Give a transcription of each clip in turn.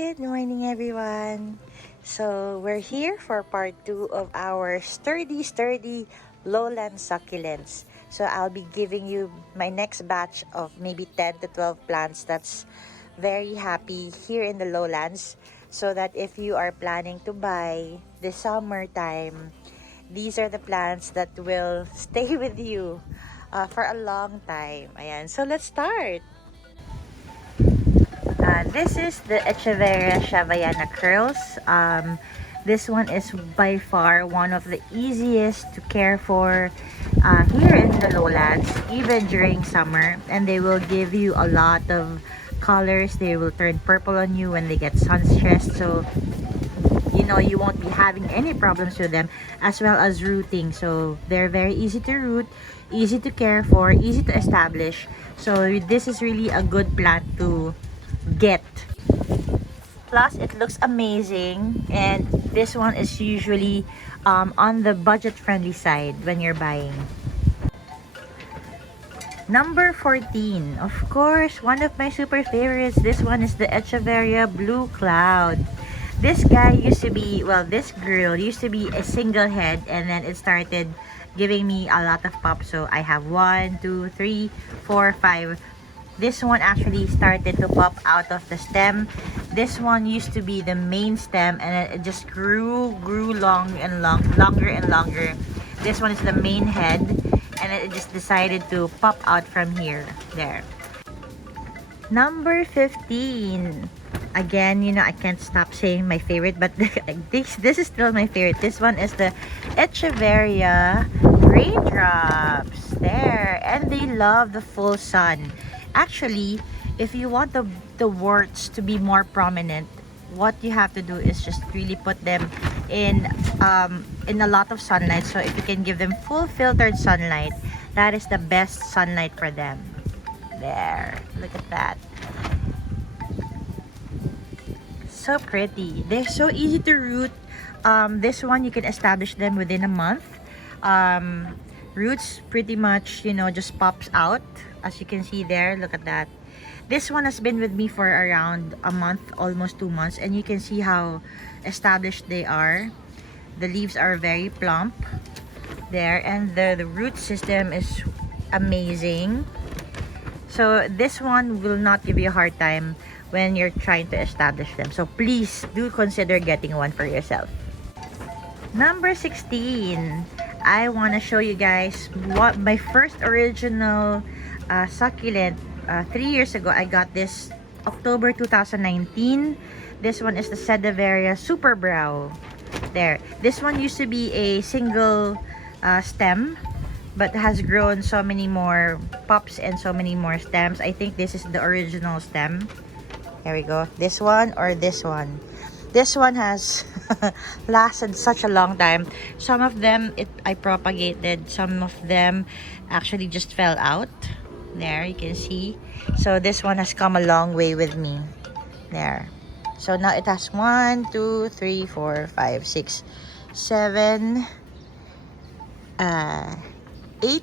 Good morning, everyone. So we're here for part 2 of our sturdy lowland succulents. So I'll be giving you my next batch of maybe 10 to 12 plants that's very happy here in the lowlands, so that if you are planning to buy this summertime, these are the plants that will stay with you for a long time. Ayan. So let's start. This is the Echeveria chavayana curls. This one is by far one of the easiest to care for here in the lowlands, even during summer. And they will give you a lot of colors. They will turn purple on you when they get sun stressed. So you know you won't be having any problems with them, as well as rooting. So they're very easy to root, easy to care for, easy to establish. So this is really a good plant to get. Plus it looks amazing, and this one is usually on the budget friendly side when you're buying. Number 14, of course, one of my super favorites. This one is the Echeveria Blue Cloud. This guy used to be, well, this girl used to be a single head, and then it started giving me a lot of pops. So I have 1, 2, 3, 4, 5. This one actually started to pop out of the stem. This one used to be the main stem, and it just grew longer and longer. This one is the main head, and it just decided to pop out from here. There. Number 15. Again, you know, I can't stop saying my favorite, but this is still my favorite. This one is the Echeveria raindrops. There. And they love the full sun. Actually, if you want the warts to be more prominent, what you have to do is just really put them in a lot of sunlight. So if you can give them full filtered sunlight, that is the best sunlight for them. There, look at that. So pretty. They're so easy to root. This one you can establish them within a month. Roots pretty much, you know, just pops out. As you can see there, look at that. This one has been with me for around a month, almost 2 months, and you can see how established they are. The leaves are very plump there, and the root system is amazing. So this one will not give you a hard time when you're trying to establish them. So please do consider getting one for yourself. Number 16. I want to show you guys what my first original succulent. 3 years ago, I got this October 2019. This one is the Sedavaria Super Brow. There. This one used to be a single stem, but has grown so many more pops and so many more stems. I think this is the original stem. There we go. This one or this one. This one has lasted such a long time. Some of them I propagated. Some of them actually just fell out. There, you can see. So this one has come a long way with me. There. So now it has 1, 2, 3, 4, 5, 6, 7, 8,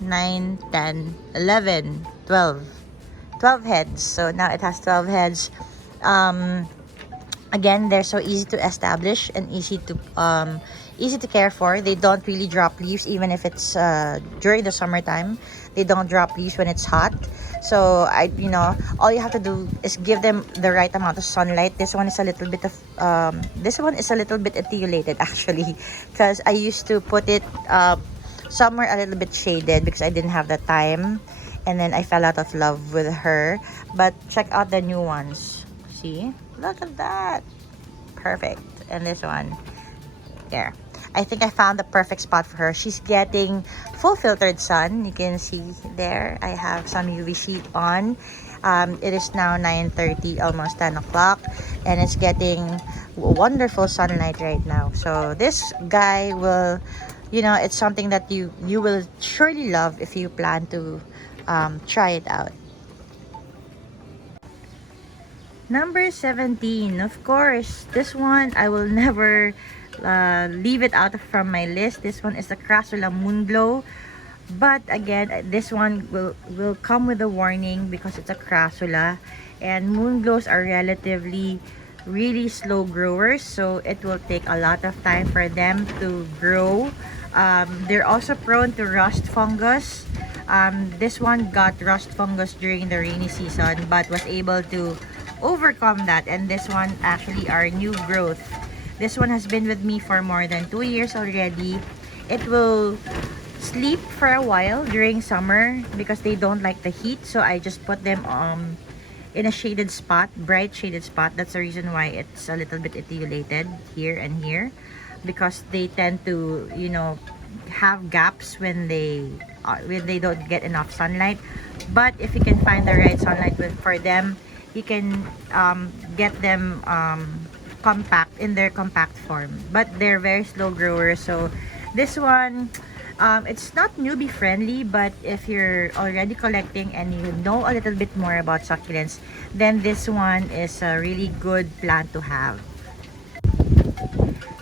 9, 10, 11, 12. 12 heads. So now it has 12 heads. Again, they're so easy to establish and easy to care for. They don't really drop leaves, even if it's during the summertime. They don't drop leaves when it's hot. So you know, all you have to do is give them the right amount of sunlight. This one is a little bit etiolated actually, because I used to put it somewhere a little bit shaded because I didn't have the time, and then I fell out of love with her. But check out the new ones. See, look at that. Perfect. And this one there, I think I found the perfect spot for her. She's getting full filtered sun. You can see there I have some UV sheet on. It is now 9:30, almost 10 o'clock, and it's getting wonderful sunlight right now. So this guy will, you know, it's something that you will surely love if you plan to try it out. Number 17, of course, this one I will never leave it out from my list. This one is the Crassula Moonglow. But again, this one will come with a warning because it's a Crassula, and moonglows are relatively really slow growers, so it will take a lot of time for them to grow. They're also prone to rust fungus. This one got rust fungus during the rainy season but was able to overcome that, and this one actually our new growth. This one has been with me for more than 2 years already. It will sleep for a while during summer because they don't like the heat, so I just put them in a shaded spot, bright shaded spot. That's the reason why it's a little bit etiolated here and here, because they tend to, you know, have gaps when they don't get enough sunlight. But if you can find the right sunlight for them, you can get them compact in their compact form. But they're very slow growers, so this one, it's not newbie friendly, but if you're already collecting and you know a little bit more about succulents, then this one is a really good plant to have.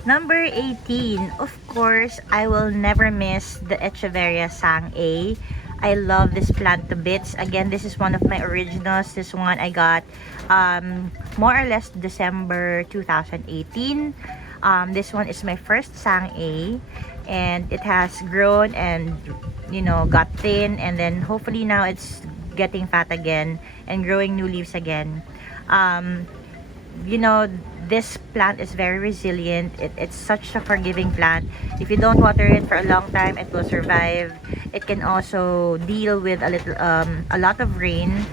Number 18, of course, I will never miss the Echeveria sang A. I love this plant to bits. Again, this is one of my originals. This one I got more or less December 2018. This one is my first sang A, and it has grown and, you know, got thin, and then hopefully now it's getting fat again and growing new leaves again. You know, this plant is very resilient. It's such a forgiving plant. If you don't water it for a long time, it will survive. It can also deal with a lot of rain,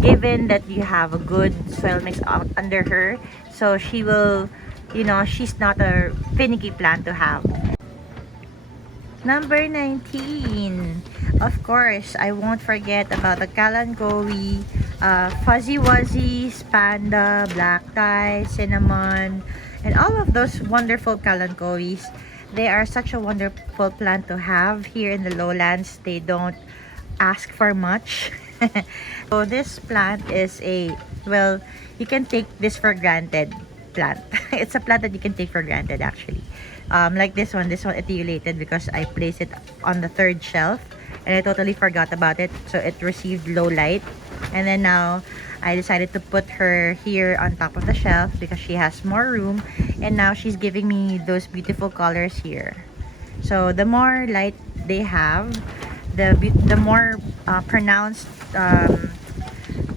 given that you have a good soil mix under her. So she will, you know, she's not a finicky plant to have. Number 19, of course, I won't forget about the Kalanchoe, Fuzzy Wuzzies, Panda, Black Tie, Cinnamon, and all of those wonderful Kalanchoes. They are such a wonderful plant to have here in the lowlands. They don't ask for much. So this plant is a, well, you can take this for granted plant. It's a plant that you can take for granted actually. Like this one etiolated because I placed it on the 3rd shelf and I totally forgot about it, so it received low light, and then now I decided to put her here on top of the shelf because she has more room, and now she's giving me those beautiful colors here. So the more light they have, the more pronounced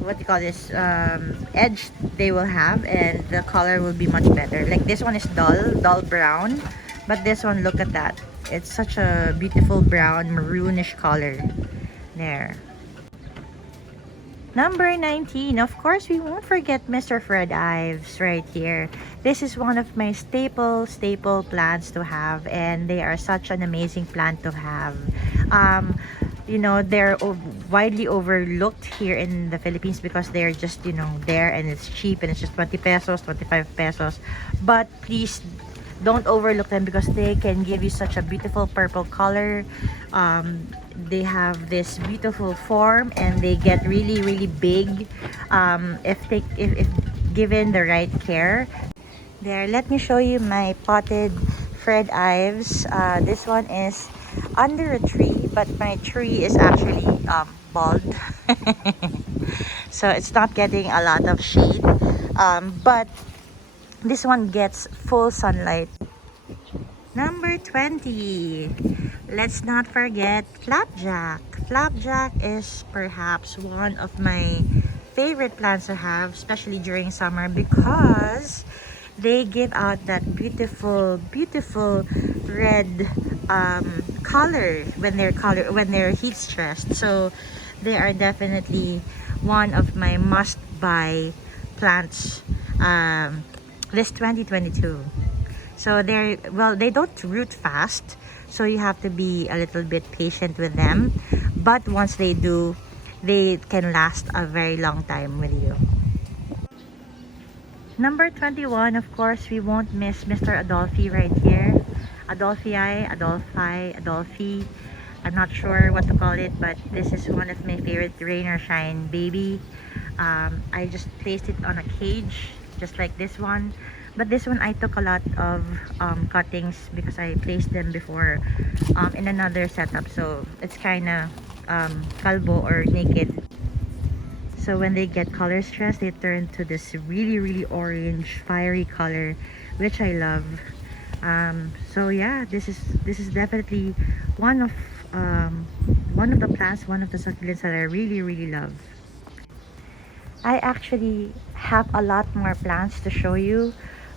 what do you call this, edge they will have, and the color will be much better. Like this one is dull brown, but this one, look at that, it's such a beautiful brown maroonish color there. Number 19, of course, we won't forget Mr. Fred Ives right here. This is one of my staple plants to have, and they are such an amazing plant to have. You know, they're widely overlooked here in the Philippines because they're just, you know, there, and it's cheap, and it's just 20 pesos, 25 pesos. But please don't overlook them because they can give you such a beautiful purple color. They have this beautiful form, and they get really big if given the right care. There, let me show you my potted Fred Ives. This one is under a tree, but my tree is actually bald. So it's not getting a lot of shade, but this one gets full sunlight. Number 20, let's not forget flapjack. Flapjack is perhaps one of my favorite plants to have, especially during summer, because they give out that beautiful red color when they're heat stressed. So they are definitely one of my must-buy plants this 2022. So they don't root fast, so you have to be a little bit patient with them, but once they do, they can last a very long time with you. Number 21, of course, we won't miss Mr. Adolphii right here. Adolphii. I'm not sure what to call it, but this is one of my favorite rain or shine baby. I just placed it on a cage, just like this one. But this one, I took a lot of cuttings because I placed them before in another setup. So it's kind of calvo or naked. So when they get color stress, they turn to this really orange fiery color, which I love. So yeah, this is definitely one of one of the plants, one of the succulents that I really love. I actually have a lot more plants to show you,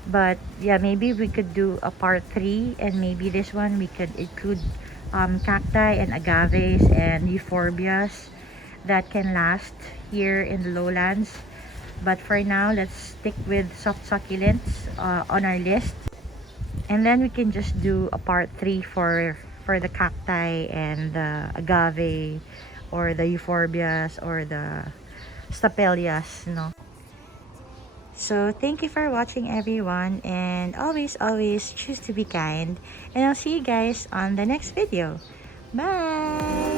but yeah, maybe we could do a part 3, and maybe this one we could include cacti and agaves and euphorbias that can last here in the lowlands. But for now, let's stick with soft succulents on our list, and then we can just do a part 3 for the cacti and the agave or the euphorbias or the stapelias, no? So thank you for watching, everyone, and always choose to be kind, and I'll see you guys on the next video. Bye.